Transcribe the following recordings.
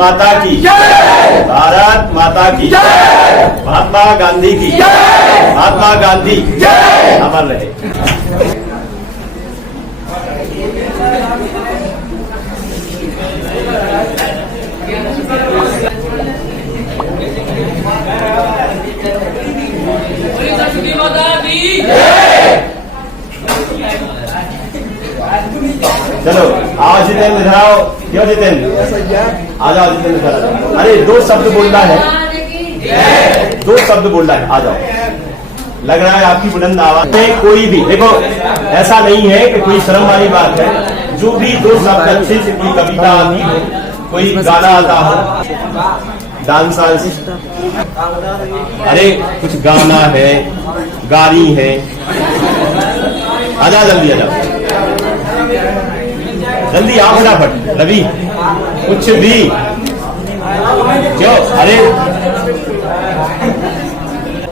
माता की जय, भारत माता की जय, महात्मा गांधी की जय, महात्मा गांधी जय, अमर रहे। चलो आओ जितेंद्र इधर आओ। क्यों जितेंद्र आ जाओ जितेंद्र इधर। अरे दो शब्द बोलना है, दो शब्द बोलना है, आ जाओ। लग रहा है आपकी बुलंद आवाज में कोई भी देखो ऐसा नहीं है कि कोई शर्म वाली बात है। जो भी दो शब्द अच्छे से कोई कविता आती हो, कोई गाना आता हो, डांस, अरे कुछ गाना है, गाड़ी है, आजा जल्दी आजा जल्दी आओ फटाफट। रवि कुछ भी क्यों, अरे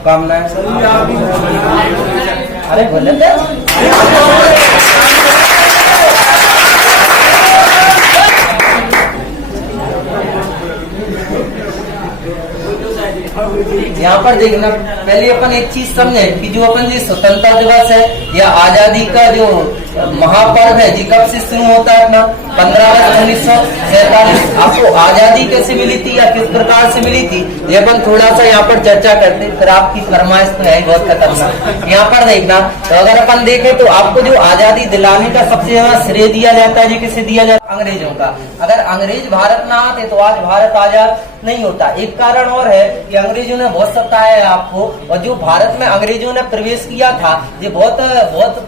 कामना अरे बोले यहाँ पर देखना, पहले अपन एक चीज समझे कि जो अपन ये स्वतंत्रता दिवस है या आजादी का जो महापर्व है जी कब से शुरू होता है अपना 15 अगस्त 1947। आपको आजादी कैसे मिली थी या किस प्रकार से मिली थी ये अपन थोड़ा सा यहाँ पर चर्चा करते, फिर आपकी फरमाइश तो है बहुत खतरनाक। यहाँ पर देखना तो अगर अपन देखें तो आपको जो आजादी दिलाने का सबसे ज्यादा श्रेय दिया जाता है जी किसे दिया जाता है, अंग्रेजों का। अगर अंग्रेज भारत ना आते तो आज भारत आजाद नहीं होता। एक कारण और है कि अंग्रेजों ने बहुत सताया है आपको, और जो भारत में अंग्रेजों ने प्रवेश किया था ये बहुत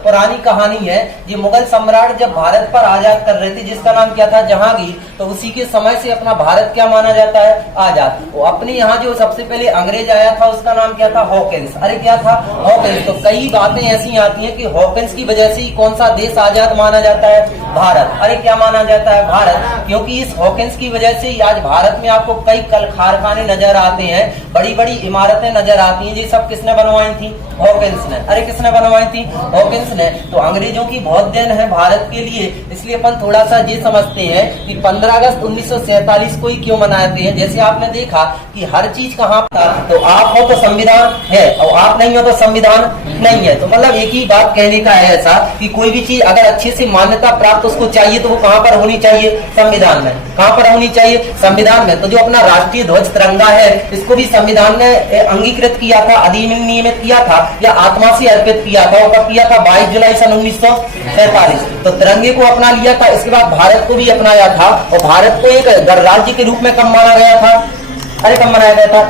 पुरानी कहानी है। ये मुगल सम्राट जब भारत पर आजाद कर रहे थे जिसका नाम क्या था, जहांगीर, तो उसी के समय से अपना भारत क्या माना जाता है, आजाद। वो अपने यहाँ जो सबसे पहले अंग्रेज आया था उसका नाम क्या था, हॉकिंस। अरे क्या था, हॉकिंस। तो कई बातें ऐसी आती हैं कि हॉकिंस की वजह से ही कौन सा देश आजाद माना जाता है, भारत। अरे क्या माना जाता है, भारत, क्योंकि इस हॉकिंस की वजह से ही आज भारत में आपको कई कल कारखाने नजर आते हैं, बड़ी बड़ी इमारतें नजर आती हैं। ये सब किसने बनवाई थी, हॉकिंस ने। अरे किसने बनवाई थी, हॉकिंस ने। तो अंग्रेजों की बहुत देन है भारत के लिए। इसलिए अपन थोड़ा सा ये समझते हैं कि 15 अगस्त 1947 को ही क्यों मनाते हैं। जैसे आपने देखा कि हर चीज कहाँ था, तो आप हो तो संविधान है और आप नहीं हो तो संविधान नहीं है। तो मतलब एक ही बात कहने का है ऐसा कि कोई भी चीज अगर अच्छे से मान्यता प्राप्त उसको चाहिए तो वो कहाँ पर होनी चाहिए, संविधान में। कहाँ पर होनी चाहिए, संविधान में। तो जो अपना राष्ट्रीय ध्वज तिरंगा है इसको भी संविधान ने अंगीकृत किया था, अधिनियमित किया था या आत्मा से अर्पित किया था। वो कब किया था, 22 जुलाई सन 1947। तो तिरंगे को अपना लिया था। इसके बाद भारत को भी अपनाया था और भारत को एक गणराज्य के रूप में कब माना गया था, अरे कब मनाया गया था,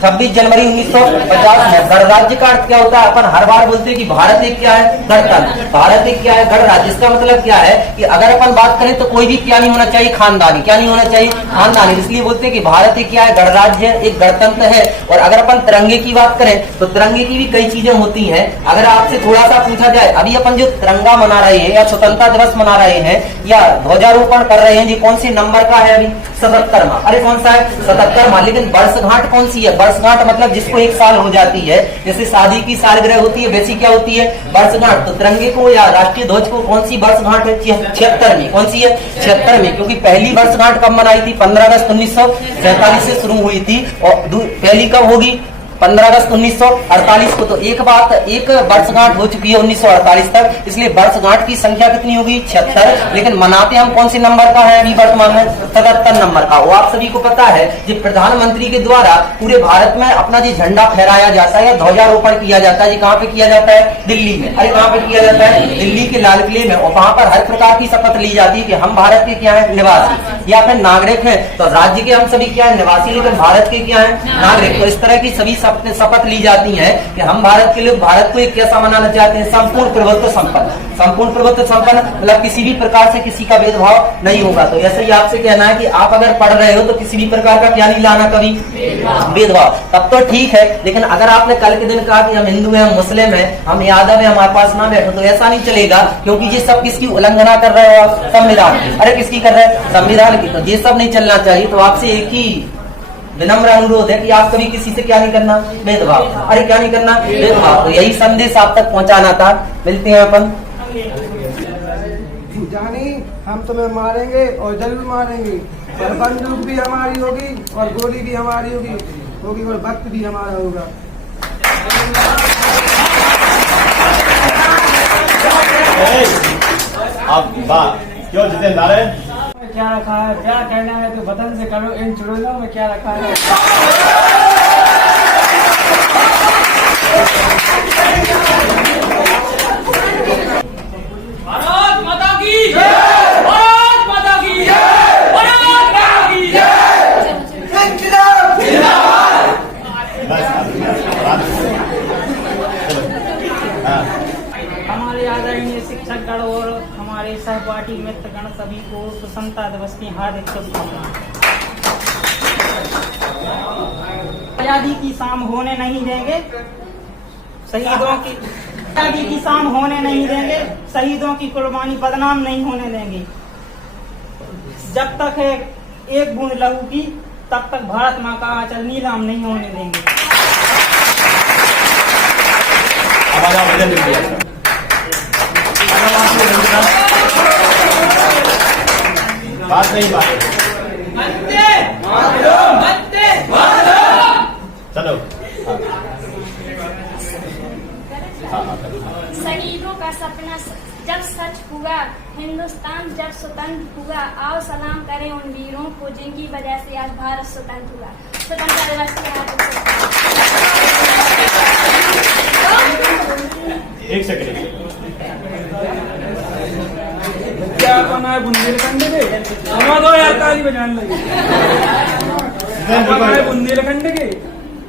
26 जनवरी 1950 में। गणराज्य का अर्थ क्या होता है, अपन हर बार बोलते हैं कि भारत एक क्या है, गणतंत्र। भारत एक क्या है, गणराज्य। इसका मतलब क्या है कि अगर अपन बात करें तो कोई भी क्या नहीं होना चाहिए, खानदानी। क्या नहीं होना चाहिए, खानदानी। इसलिए बोलते हैं कि भारत एक क्या है, गणराज्य है, एक गणतंत्र है। और अगर अपन तिरंगे की बात करें तो तिरंगे की भी कई चीजें होती हैं। अगर आपसे थोड़ा सा पूछा जाए, अभी अपन जो तिरंगा मना रहे हैं या स्वतंत्रता दिवस मना रहे हैं या ध्वजारोपण कर रहे हैं, जी कौन से नंबर का है, अभी 77वां। अरे कौन सा है, 77वां। लेकिन वर्षगांठ कौन सी है, वर्षगांठ मतलब जिसको 1 साल हो जाती है, जैसे शादी की सालगिरह होती है वैसी क्या होती है वर्षगांठ। तो तिरंगे को या राष्ट्रीय ध्वज को कौन सी वर्षगांठ है 76 में, कौन सी है 76 में, क्योंकि पहली वर्षगांठ कब मनाई थी 15 अगस्त 1947 से शुरू हुई थी और पहली कब होगी 15 अगस्त 1948 को। तो एक वर्षगांठ हो चुकी है 1948 तक, इसलिए वर्षगांठ की संख्या कितनी होगी 76। लेकिन मनाते हम कौन से नंबर का है अभी वर्तमान में 77 नंबर का। वो आप सभी को पता है कि प्रधानमंत्री के द्वारा पूरे भारत में अपना जो झंडा फहराया जाता है या ध्वजारोपण किया जाता है, कहाँ पे किया जाता है दिल्ली में। अरे कहाँ पे किया जाता है दिल्ली के लाल किले में, और वहां पर हर प्रकार की शपथ ली जाती है कि हम भारत के क्या है निवासी या फिर नागरिक हैं। तो राज्य के हम सभी क्या है निवासी, लेकिन भारत के क्या है नागरिक। तो इस तरह की सभी शपथ ली जाती है कि हम भारत के लोग भारत को एक कैसा मनाना चाहते हैं संपूर्ण प्रभुत्व संपन्न। संपूर्ण प्रभुत्व संपन्न मतलब किसी भी प्रकार से किसी का भेदभाव नहीं होगा। तो ऐसे ही आपसे कहना है कि आप अगर पढ़ रहे हो तो किसी भी प्रकार का क्या नहीं लाना कभी भेदभाव, तब तो ठीक है। लेकिन अगर आपने कल के दिन कहा कि हम हिंदू हैं, मुस्लिम हैं, हम यादव हैं, हमारे पास ना बैठो, तो ऐसा नहीं चलेगा, क्योंकि ये सब किसकी उल्लंघना कर रहे हो आप संविधान की। अरे किसकी कर रहे हैं संविधान की। तो ये सब नहीं चलना चाहिए। तो आपसे एक ही विनम्र अनुरोध है कि आप कभी किसी से क्या नहीं करना भेदभाव। अरे क्या नहीं करना भेदभाव। तो यही संदेश आप तक पहुंचाना था। मिलते हैं अपन। जानी हम तुम्हें मारेंगे और जरूर मारेंगे, और बंदूक भी हमारी होगी और गोली भी हमारी होगी और वक्त भी हमारा होगा। अब बात क्यों जितेंद्र नारायण क्या रखा है, क्या कहना है तो बदन से करो, इन चुड़ैलों में क्या रखा है। भारत माता की जय, भारत माता की जय, भारत माता की जय। हमारे आदरणीय शिक्षकगण और हमारे सहपाठी मित्रगण सभी को स्वतंत्रता दिवस की हार्दिक शुभकामनाएं। आजादी की शाम होने नहीं देंगे, शहीदों की आजादी की शाम होने नहीं देंगे, शहीदों की कुर्बानी बदनाम नहीं होने देंगे। जब तक है एक बूंद लहू की, तब तक भारत माँ का आंचल नीलाम नहीं होने देंगे। बात नहीं बात चलो। शहीदों का सपना जब सच हुआ, हिंदुस्तान जब स्वतंत्र हुआ, आओ सलाम करें उन वीरों को जिनकी वजह से आज भारत स्वतंत्र हुआ। स्वतंत्रता दिवस की हार्दिक एक सेकंड क्या बना है बुंदेलखंड के, दो यार ताली बजाने लगे। बना है बुंदेलखंड के।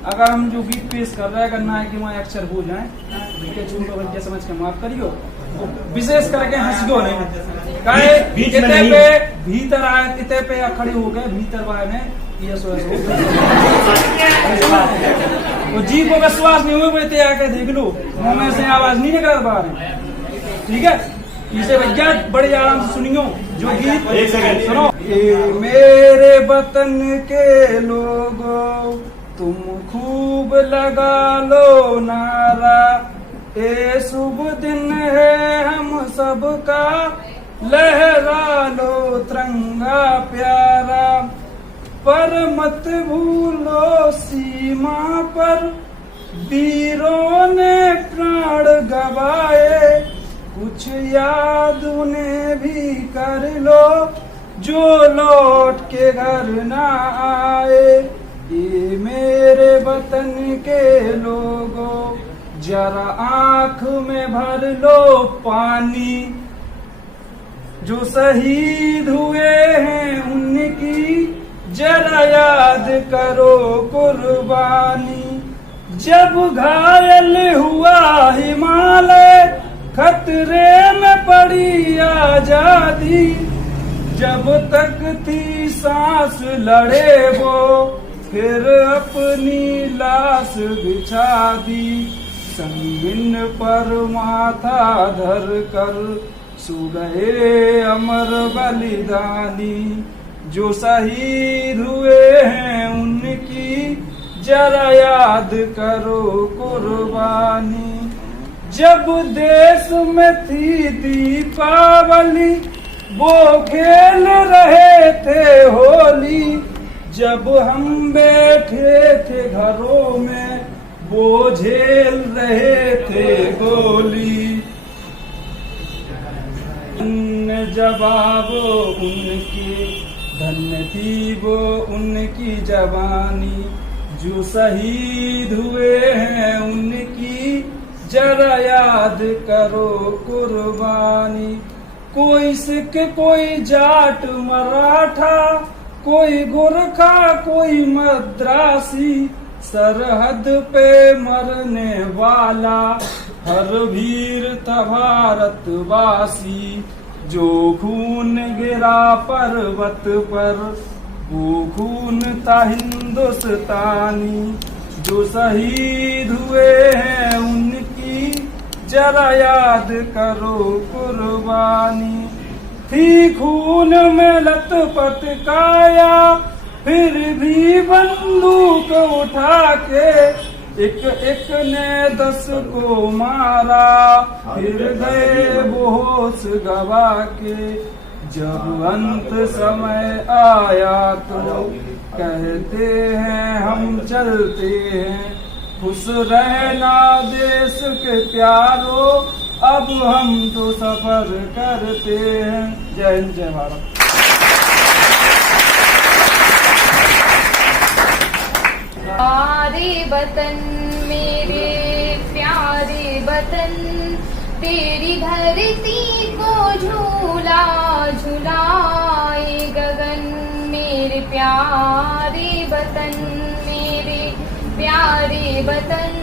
अगर हम जो गीत पेश कर रहे हैं करना है कि वहाँ अक्षर हो जाए, छोटो बच्चे समझ के माफ करियो, विशेष करके हंसियो नहीं कहे पे भीतर आए इते पे खड़े हो गए भीतर वाले ये सो वो जी को विश्वास नहीं हुए बोलते आके देख लो, मुंह में से आवाज नहीं निकल पा रही। ठीक है, इसे भैया बड़े आराम से सुनियो जो गीत। एक सेकंड सुनो। मेरे वतन के लोगों तुम खूब लगा लो नारा, ये शुभ दिन है हम सबका, लहरा लो तिरंगा प्यारा, पर मत भूलो सीमा पर वीरों ने प्राण गवाए, कुछ याद उन्हें भी कर लो जो लौट के घर ना आए। ये मेरे वतन के लोगों जरा आंख में भर लो पानी, जो शहीद हुए हैं उनकी जरा याद करो कुर्बानी। जब घायल हुआ हिमालय खतरे में पड़ी आजादी, जब तक थी सांस लड़े वो फिर अपनी लाश बिछा दी, संगीन पर माथा धर कर सो गए अमर बलिदानी, जो शहीद हुए हैं उनकी जरा याद करो कुर्बानी। जब देश में थी दीपावली, वो खेल रहे थे होली। जब हम बैठे थे घरों में, वो झेल रहे थे गोली। जवाब उनके धन्य थी वो उनकी जवानी। जो शहीद हुए हैं उनकी जरा याद करो कुर्बानी। कोई सिख, कोई जाट मराठा, कोई गोरखा, कोई मद्रासी। सरहद पे मरने वाला हर वीर था भारतवासी। जो खून गिरा पर्वत पर, वो खून था हिंदुस्तानी। जो शहीद हुए हैं उनकी जरा याद करो कुर्बानी। थी खून में लथपथ काया, फिर भी बंदूक उठा के एक एक ने 10 को मारा। फिर गए वो होश गवा के। जब अंत समय आया तो कहते हैं हम चलते हैं। खुश रहना देश के प्यारो, अब हम तो सफर करते हैं। जय हिंद, जय भारत। प्यारे वतन मेरे प्यारे वतन, तेरी धरती को झूला झुलाए गगन। मेरे प्यारे वतन मेरे प्यारे वतन,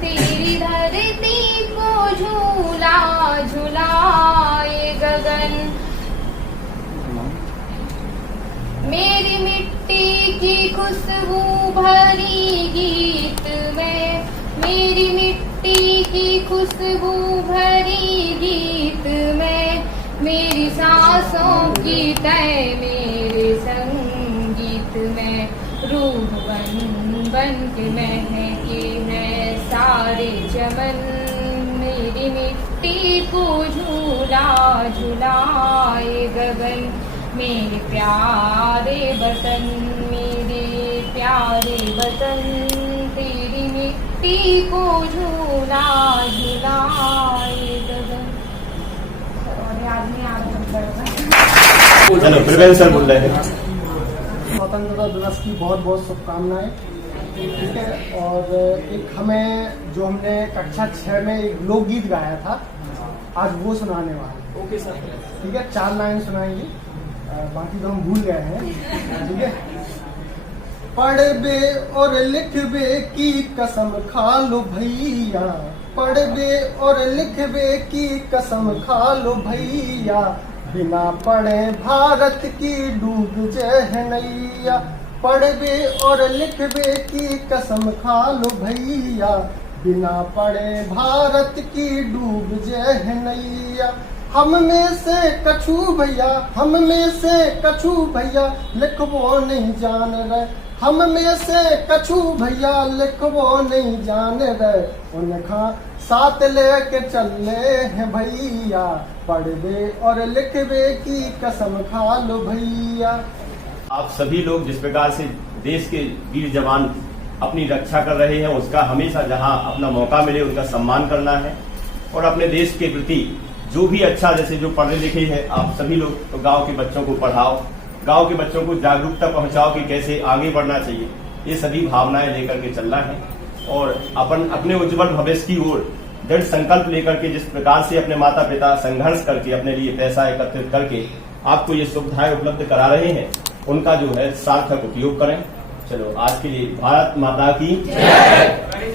तेरी धरती को झूला झुलाए गगन। मेरी मिट्टी की खुशबू भरी गीत में, मेरी मिट्टी की खुशबू भरी गीत में। मेरी सांसों की तय मेरे संगीत में। रूह बन बन के महके हैं सारे चमन। मेरी मिट्टी को झूला झुलाए गगन। मेरे प्यारे वतन मेरे प्यारे वतन, तेरी मिट्टी को झूला झुलाए गगन। और आदमी चलो प्रिवेंशन बोल रहे हैं। स्वतंत्रता दिवस की बहुत बहुत शुभकामनाएं। ठीक है, और एक हमें जो हमने कक्षा 6 में एक लोकगीत गाया था, आज वो सुनाने वाले। Okay sir. ठीक है, 4 लाइन सुनाएंगे, बाकी तो हम भूल गए हैं। ठीक है। पढ़बे और लिखबे की कसम खा लो भैया, पढ़बे और लिखबे की कसम खा लो भैया। बिना पढ़े भारत की डूब जाए नैया। पढ़बे और लिखबे की कसम खा लो भैया। बिना पढ़े भारत की डूब जाए नैया। हम में से कछु भैया, हम में से कछु भैया, लिखबो नहीं जान रहे। हम में से कछु भैया, लिखबो नहीं जान रहे। उनका साथ लेके चले हैं भैया। पढ़बे और लिखबे की कसम खा लो भैया। आप सभी लोग जिस प्रकार से देश के वीर जवान अपनी रक्षा कर रहे हैं, उसका हमेशा जहां अपना मौका मिले उनका सम्मान करना है। और अपने देश के प्रति जो भी अच्छा, जैसे जो पढ़े लिखे हैं आप सभी लोग, तो गांव के बच्चों को पढ़ाओ, गांव के बच्चों को जागरूकता पहुंचाओ कि कैसे आगे बढ़ना चाहिए। ये सभी भावनाएं लेकर के चलना है और अपने उज्जवल भविष्य की ओर दृढ़ संकल्प लेकर के जिस प्रकार से अपने माता पिता संघर्ष करके अपने लिए पैसा एकत्रित करके आपको ये सुविधाएं उपलब्ध करा रहे हैं, उनका जो है सार्थक उपयोग करें। चलो आज के लिए भारत माता की जय।